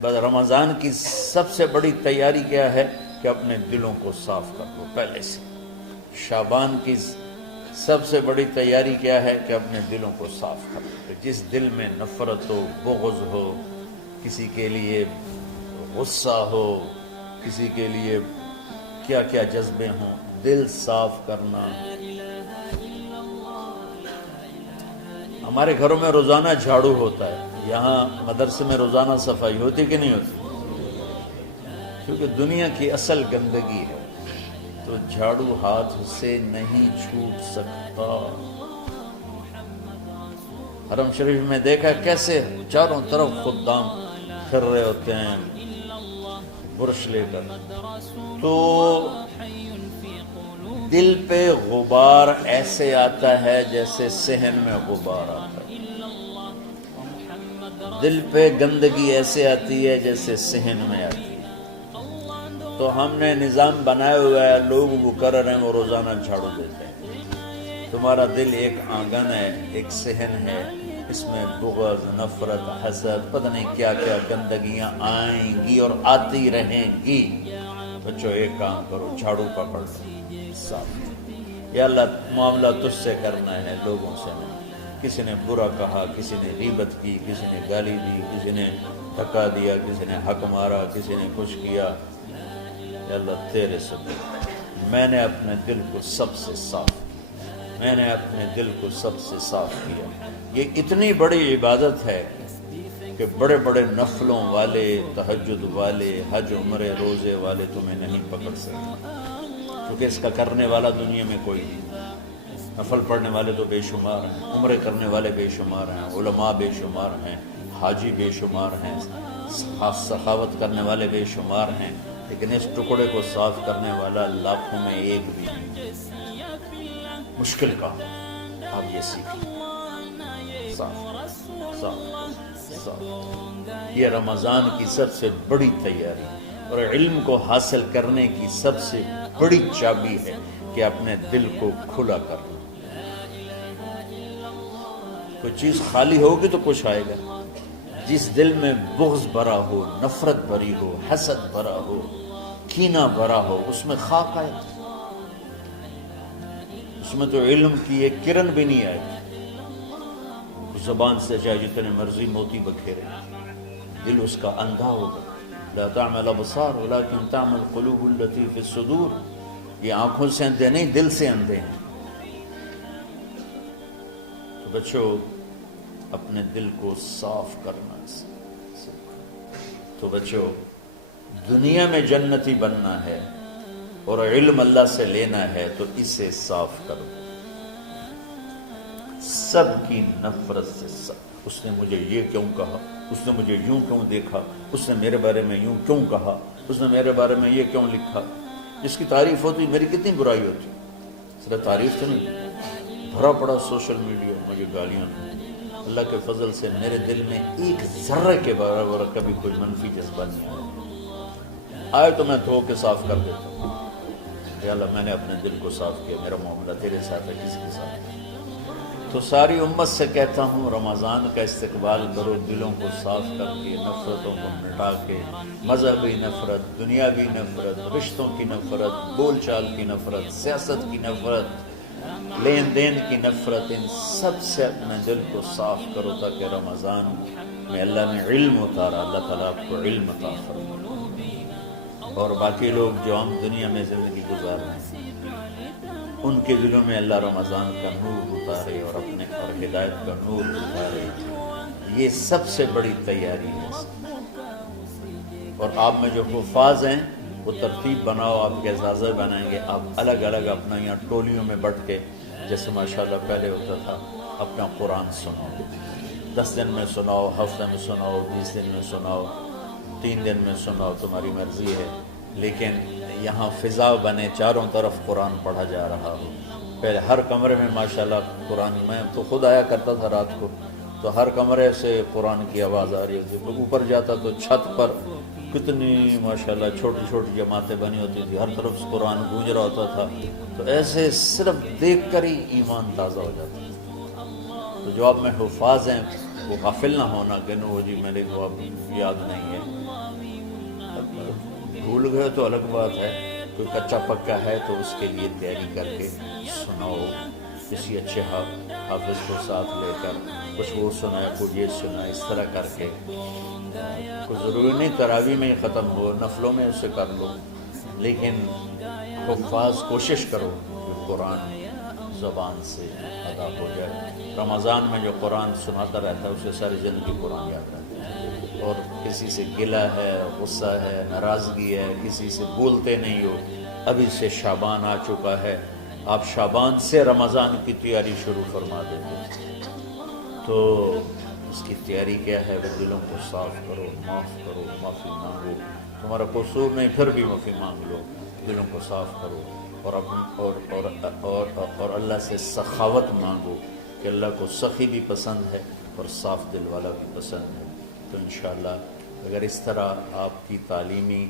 بس رمضان کی سب سے بڑی تیاری کیا ہے کہ اپنے دلوں کو صاف کر لو پہلے سے۔ شعبان کی سب سے بڑی تیاری کیا ہے کہ اپنے دلوں کو صاف کر لو۔ جس دل میں نفرت ہو، بغض ہو، کسی کے لیے غصہ ہو، کسی کے لیے کیا کیا جذبے ہوں، دل صاف کرنا۔ ہمارے گھروں میں روزانہ جھاڑو ہوتا ہے، یہاں مدرسے میں روزانہ صفائی ہوتی کہ نہیں ہوتی؟ کیونکہ دنیا کی اصل گندگی ہے تو جھاڑو ہاتھ سے نہیں چھوٹ سکتا۔ حرم شریف میں دیکھا کیسے چاروں طرف خدام پھر رہے ہوتے ہیں برش لے کر، تو دل پہ غبار ایسے آتا ہے جیسے صحن میں غبار آتا ہے، دل پہ گندگی ایسے آتی ہے جیسے صحن میں آتی ہے۔ تو ہم نے نظام بنایا ہوا ہے، لوگ وہ کر رہے ہیں، وہ روزانہ جھاڑو دیتے ہیں۔ تمہارا دل ایک آنگن ہے، ایک صحن ہے، اس میں بغض، نفرت، حسد، پتہ نہیں کیا کیا گندگیاں آئیں گی اور آتی رہیں گی۔ بچوں ایک کام کرو، جھاڑو پکڑ لو صاف۔ یا اللہ معاملہ تجھ سے کرنا ہے، لوگوں سے نہیں۔ کسی نے برا کہا، کسی نے غیبت کی، کسی نے گالی دی، کسی نے دھکا دیا، کسی نے حق مارا، کسی نے کچھ کیا، یا اللہ تیرے سے میں نے اپنے دل کو سب سے صاف کیا، میں نے اپنے دل کو سب سے صاف کیا۔ یہ اتنی بڑی عبادت ہے کہ بڑے بڑے نفلوں والے، تہجد والے، حج عمرے روزے والے تمہیں نہیں پکڑ سکتے، کیونکہ اس کا کرنے والا دنیا میں کوئی نہیں۔ نفل پڑھنے والے تو بے شمار ہیں، عمرے کرنے والے بے شمار ہیں، علماء بے شمار ہیں، حاجی بے شمار ہیں، سخاوت کرنے والے بے شمار ہیں، لیکن اس ٹکڑے کو صاف کرنے والا لاکھوں میں ایک بھی نہیں۔ مشکل کا آپ یہ سیکھیں، صاف صاف صاف۔ یہ رمضان کی سب سے بڑی تیاری اور علم کو حاصل کرنے کی سب سے بڑی چابی ہے کہ اپنے دل کو کھلا کر لو۔ کوئی چیز خالی ہوگی تو کچھ آئے گا۔ جس دل میں بغض بھرا ہو، نفرت بھری ہو، حسد بھرا ہو، کینہ بھرا ہو، اس میں خاک آئے، اس میں تو علم کی ایک کرن بھی نہیں آئے۔ زبان سے چاہے جتنے مرضی موتی بکھیرے، دل اس کا اندھا ہوگا۔ لا تعمل ابصار ولكن تعمل القلوب التي في الصدور۔ یہ آنکھوں سے اندھے نہیں، دل سے اندھے ہیں۔ تو بچوں اپنے دل کو صاف کرنا تو بچوں دنیا میں جنتی بننا ہے اور علم اللہ سے لینا ہے تو اسے صاف کرو۔ سب کی نفرت سے صاف۔ اس نے مجھے یہ کیوں کہا، اس نے مجھے یوں کیوں دیکھا، اس نے میرے بارے میں یوں کیوں کہا، اس نے میرے بارے میں یہ کیوں لکھا۔ جس کی تعریف ہوتی میری کتنی برائی ہوتی، صرف تعریف تو نہیں، بھرا پڑا سوشل میڈیا مجھے گالیاں۔ اللہ کے فضل سے میرے دل میں ایک ذرے کے برابر کبھی کوئی منفی جذبہ نہیں آیا، آئے تو میں دھو کے صاف کر دیتا ہوں۔ یا اللہ میں نے اپنے دل کو صاف کیا، میرا معاملہ تیرے ساتھ ہے، کسی کے ساتھ ہے۔ تو ساری امت سے کہتا ہوں رمضان کا استقبال کرو، دلوں کو صاف کر کے، نفرتوں کو مٹا کے، مذہبی نفرت، دنیاوی نفرت، رشتوں کی نفرت، بول چال کی نفرت، سیاست کی نفرت، لین دین کی نفرت، ان سب سے اپنے دل کو صاف کرو تاکہ رمضان میں اللہ نے علم اتارا، اللہ تعالیٰ آپ کو علم عطا فرمائے، اور باقی لوگ جو ہم دنیا میں زندگی گزار رہے ہیں ان کے دلوں میں اللہ رمضان کا نور اتارے اور اپنے اور ہدایت کا نور اتارے۔ یہ سب سے بڑی تیاری ہے۔ اور آپ میں جو حفاظ ہیں وہ ترتیب بناؤ، آپ کے اعزازہ بنائیں گے، آپ الگ الگ اپنا یہاں ٹولیوں میں بٹ کے، جیسے ماشاءاللہ پہلے ہوتا تھا، اپنا قرآن سناؤ، 10 دن میں سناؤ، ہفتے میں سناؤ، 20 دن میں سناؤ، 3 دن میں سناؤ، تمہاری مرضی ہے، لیکن یہاں فضا بنے، چاروں طرف قرآن پڑھا جا رہا ہو۔ پہلے ہر کمرے میں ماشاءاللہ قرآن، میں تو خود آیا کرتا تھا رات کو، تو ہر کمرے سے قرآن کی آواز آ رہی ہوتی، تو اوپر جاتا تو چھت پر کتنی ماشاءاللہ چھوٹی چھوٹی جماعتیں بنی ہوتی تھی، ہر طرف سے قرآن گونج رہا ہوتا تھا، تو ایسے صرف دیکھ کر ہی ایمان تازہ ہو جاتا ہے۔ تو جو آپ میں حفاظ ہیں وہ غافل نہ ہونا کہ نو جی میرے کو اب یاد نہیں ہے، بھول گئے تو الگ بات ہے، کوئی کچا پکا ہے تو اس کے لیے تیاری کر کے سناؤ، کسی اچھے حافظ کو ساتھ لے کر کچھ وہ سنائے، کچھ یہ سنائے، اس طرح کر کے. کوئی ضروری نہیں تراویح میں ختم ہو، نفلوں میں اسے کر لو، لیکن حفاظ کوشش کرو کہ قرآن زبان سے ادا ہو جائے. رمضان میں جو قرآن سناتا رہتا ہے اسے ساری زندگی قرآن یاد رہتا ہے. اور کسی سے گلہ ہے، غصہ ہے، ناراضگی ہے، کسی سے بولتے نہیں ہو، ابھی سے شعبان آ چکا ہے، آپ شعبان سے رمضان کی تیاری شروع فرما دیتے. تو اس کی تیاری کیا ہے؟ وہ دلوں کو صاف کرو، معاف کرو، معافی مانگو. تمہارا قصور نہیں پھر بھی معافی مانگ لو، دلوں کو صاف کرو. اور اللہ سے سخاوت مانگو کہ اللہ کو سخی بھی پسند ہے اور صاف دل والا بھی پسند ہے. تو انشاءاللہ اگر اس طرح آپ کی تعلیمی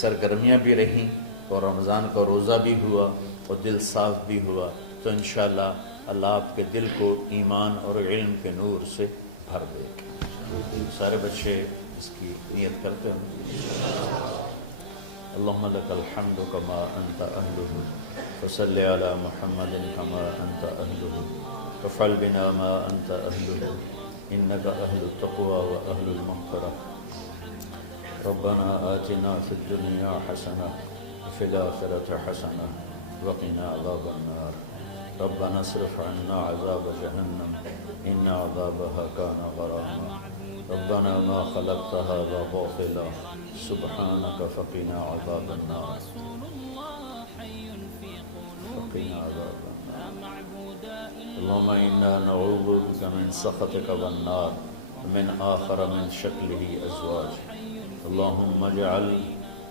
سرگرمیاں بھی رہیں اور رمضان کا روزہ بھی ہوا اور دل صاف بھی ہوا، تو انشاءاللہ اللہ آپ کے دل کو ایمان اور علم کے نور سے بھر دے. سارے بچے اس کی نیت کرتے ہیں. اللہم لک الحمد کما انت اہلہ فصل علی محمد کما انت اہلہ وفعل بنا ما انت اہلہ انک اہل التقوی و اہل المغفرہ. ربنا آتنا فی الدنیا حسنہ وفی الآخرة حسنہ وقنا عذاب النار. ربنا اصرف عنا عذاب جہنم ان عذابها كان غراما. ربنا ما خلقت هذا باطلا سبحانك فقنا عذاب النار. فقنا عذاب النار. اللهم إنا نعوذ بك من سخطك والنار ومن آخر من شكله أزواج. اللهم اجعل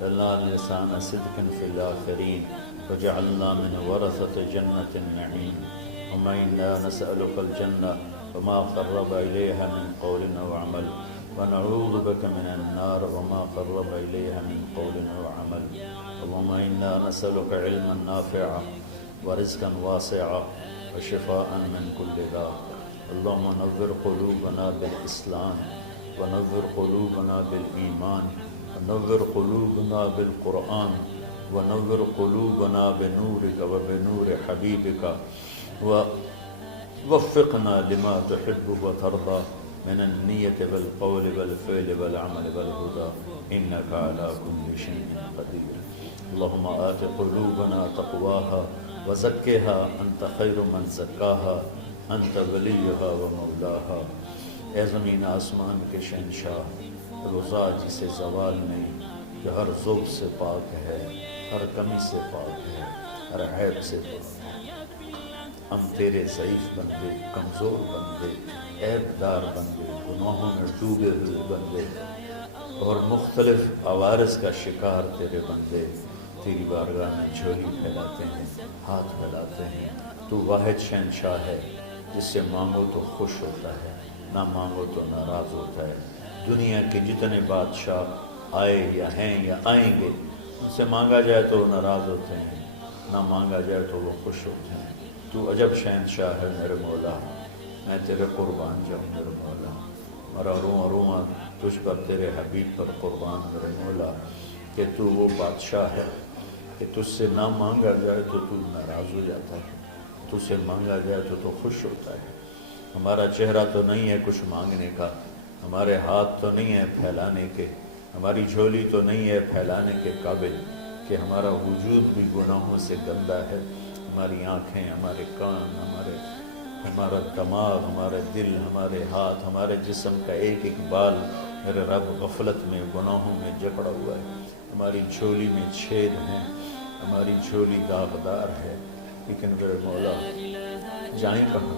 لنا لسان صدق في الآخرين وجعلنا من ورثة جنة النعيم. اللهم إنا نسألك الجنة وما قرب إليها من قول أو عمل ونعوذ بك من النار وما قرب إليها من قول أو عمل. اللهم إنا نسألك علما نافعا ورزقا واسعا وشفاء من كل داء. اللهم نور قلوبنا بالإسلام ونور قلوبنا بالإيمان ونور قلوبنا بالقرآن ونور قلوبنا بنورك وبنور حبيبك ووفقنا لما تحب وترضى من النية والقول والفعل والعمل والهدى إنك على كل شيء قدير. اللهم آت قلوبنا تقواها وزكها أنت خير من زكاها أنت وليها ومولاها. اے زمین آسمان کے شہنشاہ، روزہ جسے زوال نہیں، جو ہر ذوق سے پاک ہے، ہر کمی سے پاک ہے، ہر عیب سے پاک ہے. ہم تیرے ضعیف بندے، کمزور بندے، عیب دار بندے، گناہوں میں ڈوبے ہوئے بندے اور مختلف عوارض کا شکار تیرے بندے تیری بارگاہ میں جھولی پھیلاتے ہیں، ہاتھ پھیلاتے ہیں. تو واحد شہنشاہ ہے جس سے مانگو تو خوش ہوتا ہے، نہ مانگو تو ناراض ہوتا ہے. دنیا کے جتنے بادشاہ آئے یا ہیں یا آئیں گے، ان سے مانگا جائے تو وہ ناراض ہوتے ہیں، نہ مانگا جائے تو وہ خوش ہوتے ہیں. تو عجب شہنشاہ ہے میرے مولا، میں تیرے قربان جاؤں میرے مولا. میرا رواں رواں تجھ پر، تیرے حبیب پر قربان میرے مولا، کہ تو وہ بادشاہ ہے کہ تجھ سے نہ مانگا جائے تو تو ناراض ہو جاتا ہے، تجھ سے مانگا جائے تو خوش ہوتا ہے. ہمارا چہرہ تو نہیں ہے کچھ مانگنے کا، ہمارے ہاتھ تو نہیں ہے پھیلانے کے، ہماری جھولی تو نہیں ہے پھیلانے کے قابل، کہ ہمارا وجود بھی گناہوں سے گندا ہے. ہماری آنکھیں، ہمارے کان، ہمارا دماغ، ہمارے دل، ہمارے ہاتھ، ہمارے جسم کا ایک ایک بال میرے رب غفلت میں، گناہوں میں جکڑا ہوا ہے. ہماری جھولی میں چھید ہیں، ہماری جھولی داغدار ہے. لیکن میرے مولا جائیں کہاں؟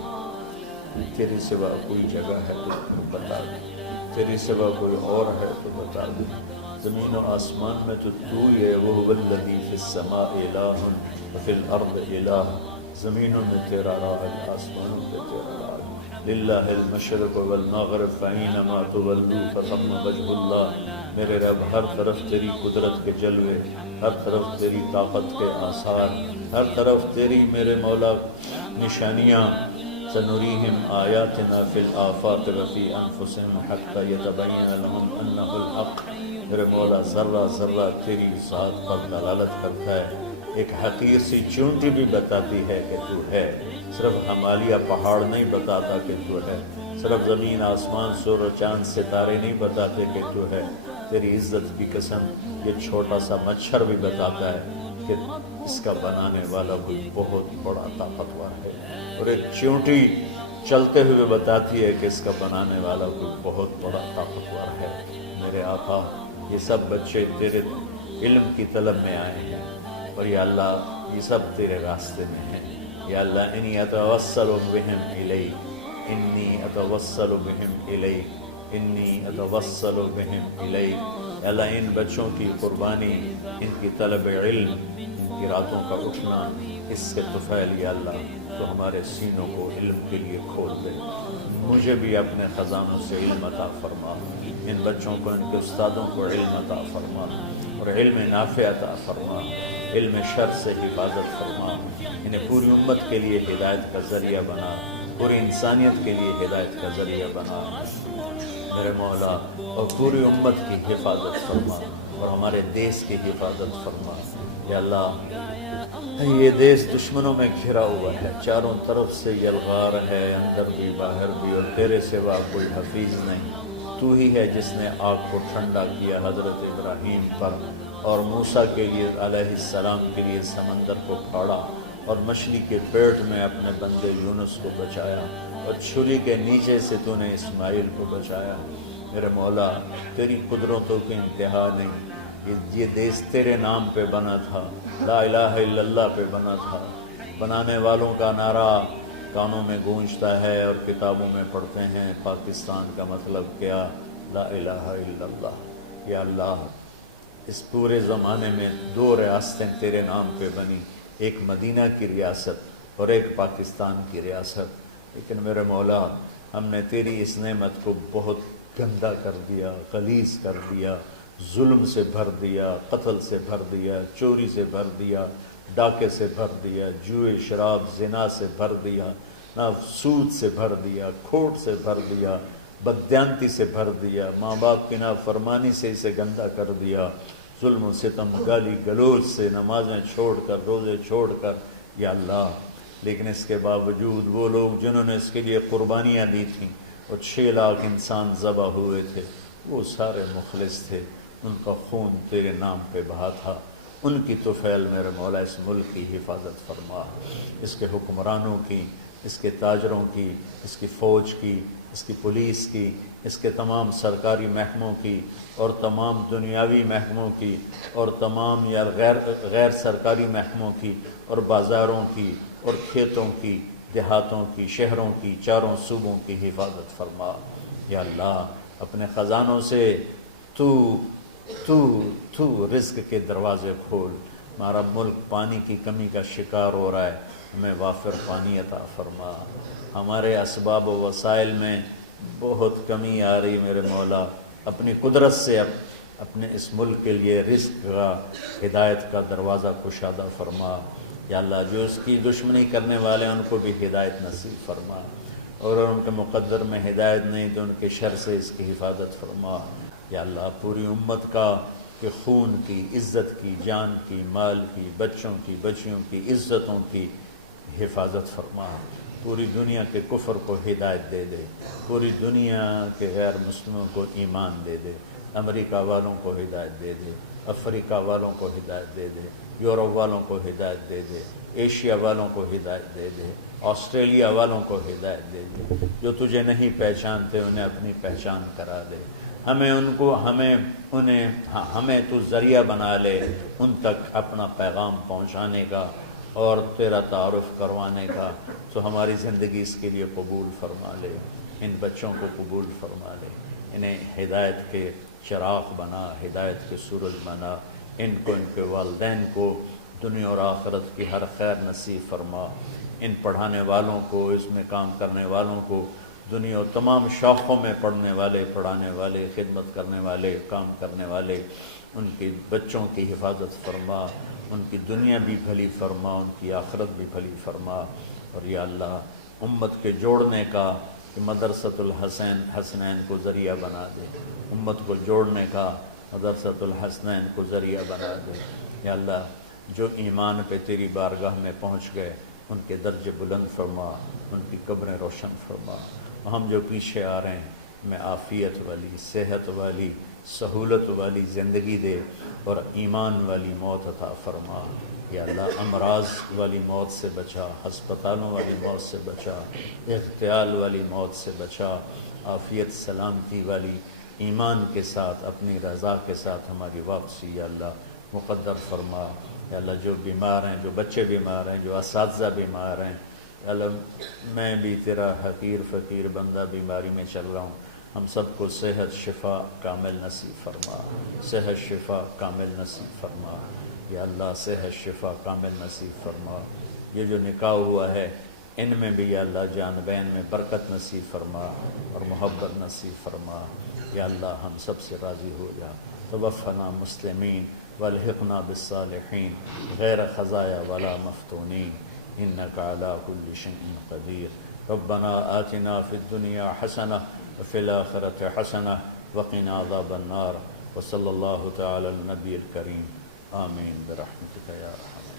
تیرے سوا کوئی جگہ ہے تو بتا دے، تیرے سوا کوئی اور ہے تو بتا دے. زمین و آسمان میں تو ہی ہے. وَهُوَ الَّذِي فِي السَّمَاءِ إِلَٰهٌ وَفِي الْأَرْضِ إِلَٰهٌ. زمینوں میں تیرا راج، آسمانوں پہ تیرا راج. لِلَّهِ الْمَشْرِقُ وَالْمَغْرِبُ فَأَيْنَمَا تُوَلُّوا فَثَمَّ وَجْهُ اللَّهِ. میرے رب ہر طرف تیری قدرت کے جلوے، ہر طرف تیری طاقت کے آثار، ہر طرف تیری میرے مولا نشانیاں. سنريهم آياتنا في الآفاق وفي أنفسهم حتى يتبين لهم أنه الحق میرے مولا ذرہ ذرہ تیری ذات پر دلالت کرتا ہے، ایک حقیر سی چونٹی بھی بتاتی ہے کہ تو ہے، صرف ہمالیہ پہاڑ نہیں بتاتا کہ تو ہے، صرف زمین آسمان سور و چاند ستارے نہیں بتاتے کہ تو ہے، تیری عزت کی قسم یہ چھوٹا سا مچھر بھی بتاتا ہے کہ اس کا بنانے والا کوئی بہت بڑا طاقتور ہے، اور ایک چونٹی چلتے ہوئے بتاتی ہے کہ اس کا بنانے والا کوئی بہت بڑا طاقتور ہے۔ میرے آقا، یہ سب بچے تیرے علم کی طلب میں آئے ہیں، اور یا اللہ یہ سب تیرے راستے میں ہیں۔ یا اللہ انی اتوسل بہم الیک، انی اتوسل بہم الیک، انی اتوسل بہم الیک۔ یا اللہ ان بچوں کی قربانی، ان کی طلب علم، ان کی راتوں کا اٹھنا، اس سے طفیل یا اللہ تو ہمارے سینوں کو علم کے لیے کھول دے۔ مجھے بھی اپنے خزانوں سے علم عطا فرما، ان بچوں کو، ان کے استادوں کو علم عطا فرما، اور علم نافع عطا فرما، علم شر سے حفاظت فرما، انہیں پوری امت کے لیے ہدایت کا ذریعہ بنا، پوری انسانیت کے لیے ہدایت کا ذریعہ بنا میرے مولا، اور پوری امت کی حفاظت فرما، اور ہمارے دیس کی حفاظت فرما۔ یا اللہ یہ دیس دشمنوں میں گھرا ہوا ہے، چاروں طرف سے یلغار ہے، اندر بھی باہر بھی، اور تیرے سوا کوئی حفیظ نہیں۔ تو ہی ہے جس نے آگ کو ٹھنڈا کیا حضرت ابراہیم پر، اور موسیٰ کے لیے علیہ السلام کے لیے سمندر کو پھاڑا، اور مچھلی کے پیٹ میں اپنے بندے یونس کو بچایا، اور چھری کے نیچے سے تو نے اسماعیل کو بچایا۔ میرے مولا تیری قدرتوں کی انتہا نہیں، یہ دیس تیرے نام پہ بنا تھا، لا الہ الا اللہ پہ بنا تھا۔ بنانے والوں کا نعرہ کانوں میں گونجتا ہے اور کتابوں میں پڑھتے ہیں، پاکستان کا مطلب کیا؟ لا الہ الا اللہ۔ یا اللہ اس پورے زمانے میں 2 ریاستیں تیرے نام پہ بنی، ایک مدینہ کی ریاست اور ایک پاکستان کی ریاست، لیکن میرے مولا ہم نے تیری اس نعمت کو بہت گندا کر دیا، غلیظ کر دیا، ظلم سے بھر دیا، قتل سے بھر دیا، چوری سے بھر دیا، ڈاکے سے بھر دیا، جوئے شراب زنا سے بھر دیا، نہ سود سے بھر دیا، کھوٹ سے بھر دیا، بددیانتی سے بھر دیا، ماں باپ کی نافرمانی سے اسے گندا کر دیا، ظلم و ستم، گالی گلوچ سے، نمازیں چھوڑ کر، روزے چھوڑ کر، یا اللہ۔ لیکن اس کے باوجود وہ لوگ جنہوں نے اس کے لیے قربانیاں دی تھیں، اور 6 لاکھ انسان ذبح ہوئے تھے، وہ سارے مخلص تھے، ان کا خون تیرے نام پہ بہا تھا۔ ان کی طفیل میرے مولا اس ملک کی حفاظت فرما، اس کے حکمرانوں کی، اس کے تاجروں کی، اس کی فوج کی، اس کی پولیس کی، اس کے تمام سرکاری محکموں کی، اور تمام دنیاوی محکموں کی، اور تمام یا غیر سرکاری محکموں کی، اور بازاروں کی، اور کھیتوں کی، دیہاتوں کی، شہروں کی، چاروں صوبوں کی حفاظت فرما۔ یا اللہ اپنے خزانوں سے تو رزق کے دروازے کھول۔ ہمارا ملک پانی کی کمی کا شکار ہو رہا ہے، ہمیں وافر پانی عطا فرما۔ ہمارے اسباب و وسائل میں بہت کمی آ رہی میرے مولا، اپنی قدرت سے اپنے اس ملک کے لیے رزق کا، ہدایت کا دروازہ کشادہ فرما۔ یا اللہ جو اس کی دشمنی کرنے والے ہیں ان کو بھی ہدایت نصیب فرما، اور ان کے مقدر میں ہدایت نہیں تو ان کے شر سے اس کی حفاظت فرما۔ یا اللہ پوری امت کا کہ خون کی، عزت کی، جان کی، مال کی، بچوں کی، بچیوں کی، عزتوں کی حفاظت فرما۔ پوری دنیا کے کفر کو ہدایت دے دے، پوری دنیا کے غیر مسلموں کو ایمان دے دے، امریکہ والوں کو ہدایت دے دے، افریقہ والوں کو ہدایت دے دے، یورپ والوں کو ہدایت دے دے، ایشیا والوں کو ہدایت دے دے، آسٹریلیا والوں کو ہدایت دے دے، جو تجھے نہیں پہچانتے انہیں اپنی پہچان کرا دے۔ ہمیں تو ذریعہ بنا لے ان تک اپنا پیغام پہنچانے کا اور تیرا تعارف کروانے کا، تو ہماری زندگی اس کے لیے قبول فرما لے، ان بچوں کو قبول فرما لے، انہیں ہدایت کے چراغ بنا، ہدایت کے سورج بنا، ان کو، ان کے والدین کو دنیا اور آخرت کی ہر خیر نصیب فرما، ان پڑھانے والوں کو، اس میں کام کرنے والوں کو، دنیا اور تمام شاخوں میں پڑھنے والے، پڑھانے والے، خدمت کرنے والے، کام کرنے والے، ان کے بچوں کی حفاظت فرما، ان کی دنیا بھی بھلی فرما، ان کی آخرت بھی بھلی فرما۔ اور یا اللہ امت کے جوڑنے کا کہ مدرسۃ الحسنین کو ذریعہ بنا دے، امت کو جوڑنے کا مدرسۃ الحسنین کو ذریعہ بنا دے۔ یا اللہ جو ایمان پہ تیری بارگاہ میں پہنچ گئے ان کے درجے بلند فرما، ان کی قبریں روشن فرما۔ ہم جو پیچھے آ رہے ہیں میں عافیت والی، صحت والی، سہولت والی زندگی دے اور ایمان والی موت عطا فرما۔ یا اللہ امراض والی موت سے بچا، ہسپتالوں والی موت سے بچا، اغتیال والی موت سے بچا، عافیت سلامتی والی ایمان کے ساتھ اپنی رضا کے ساتھ ہماری واپسی یا اللہ مقدر فرما۔ یا اللہ جو بیمار ہیں، جو بچے بیمار ہیں، جو اساتذہ بیمار ہیں، یا اللہ میں بھی تیرا حقیر فقیر بندہ بیماری میں چل رہا ہوں، ہم سب کو صحت شفا کامل نصیب فرما، صحت شفا کامل نصیب فرما۔ یا اللہ صحت شفا کامل نصیب فرما۔ یہ جو نکاح ہوا ہے ان میں بھی یا اللہ جان بین میں برکت نصیب فرما اور محبت نصیب فرما۔ یا اللہ ہم سب سے راضی ہو جا۔ توفنا مسلمین والحقنا بالصالحین غیر خزایا ولا مفتونین انک علی کل شیء قدیر۔ ربنا آتنا فی الدنیا حسنہ وفی الآخرۃ حسنہ وقنا عذاب النار۔ وصلی اللہ تعالی علی النبی الکریم آمین برحمتک یا ارحم۔